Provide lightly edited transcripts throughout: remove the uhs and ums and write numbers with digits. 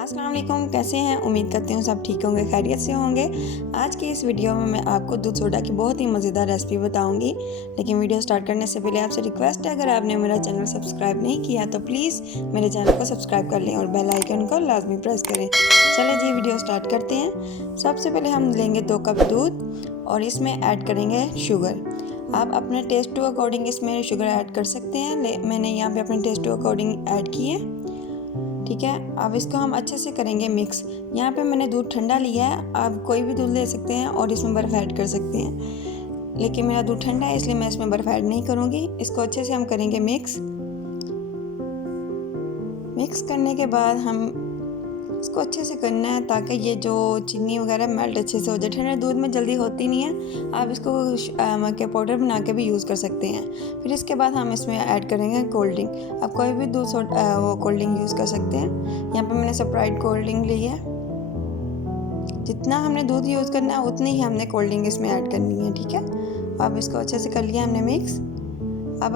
अस्सलाम वालेकुम, कैसे हैं। उम्मीद करती हूँ सब ठीक होंगे, खैरियत से होंगे। आज की इस वीडियो में मैं आपको दूध सोडा की बहुत ही मज़ेदार रेसिपी बताऊंगी। लेकिन वीडियो स्टार्ट करने से पहले आपसे रिक्वेस्ट है, अगर आपने मेरा चैनल सब्सक्राइब नहीं किया तो प्लीज़ मेरे चैनल को सब्सक्राइब कर लें और बेल आइकन को लाजमी प्रेस करें। चलिए जी, वीडियो स्टार्ट करते हैं। सबसे पहले हम लेंगे 2 कप दूध और इसमें ऐड करेंगे शुगर। आप अपने टेस्ट टू अकॉर्डिंग इसमें शुगर ऐड कर सकते हैं। मैंने यहाँ पे अपने टेस्ट टू अकॉर्डिंग ऐड की है, ठीक है। अब इसको हम अच्छे से करेंगे मिक्स। यहाँ पे मैंने दूध ठंडा लिया है, आप कोई भी दूध ले सकते हैं और इसमें बर्फ़ ऐड कर सकते हैं, लेकिन मेरा दूध ठंडा है इसलिए मैं इसमें बर्फ़ ऐड नहीं करूँगी। इसको अच्छे से हम करेंगे मिक्स। मिक्स करने के बाद हम इसको अच्छे से करना है ताकि ये जो चीनी वगैरह मेल्ट अच्छे से हो जाए। ठंडे दूध में जल्दी होती नहीं है, आप इसको के पाउडर बना के भी यूज़ कर सकते हैं। फिर इसके बाद हम इसमें ऐड करेंगे कोल्ड ड्रिंक। आप कोई भी दूध वो कोल्ड ड्रिंक यूज़ कर सकते हैं। यहाँ पे मैंने स्प्राइट कोल्ड ड्रिंक ली है। जितना हमने दूध यूज़ करना है उतनी ही हमने कोल्ड ड्रिंक इसमें ऐड करनी है, ठीक है। अब इसको अच्छे से कर लिया हमने मिक्स। अब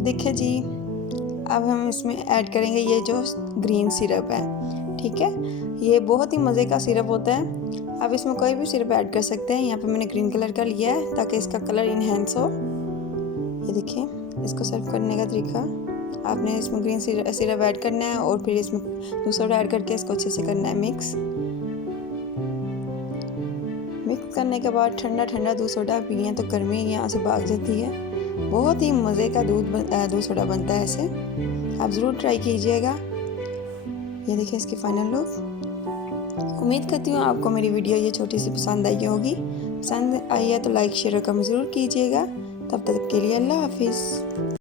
देखिए जी, अब हम इसमें ऐड करेंगे ये जो ग्रीन सिरप है, ठीक है। ये बहुत ही मज़े का सिरप होता है। आप इसमें कोई भी सिरप ऐड कर सकते हैं। यहाँ पे मैंने ग्रीन कलर का लिया है ताकि इसका कलर इन्हेंस हो। ये देखिए, इसको सर्व करने का तरीका, आपने इसमें ग्रीन सिरप ऐड करना है और फिर इसमें दूध सोडा ऐड करके इसको अच्छे से करना है मिक्स। मिक्स करने के बाद ठंडा ठंडा दूध सोडा पिए तो गर्मी यहाँ से भाग जाती है। बहुत ही मज़े का दूध सोडा बनता है ऐसे। आप ज़रूर ट्राई कीजिएगा। ये देखिए इसकी फाइनल लुक। उम्मीद करती हूँ आपको मेरी वीडियो ये छोटी सी पसंद आई होगी। पसंद आई है तो लाइक शेयर और कमेंट ज़रूर कीजिएगा। तब तक के लिए अल्लाह हाफिज़।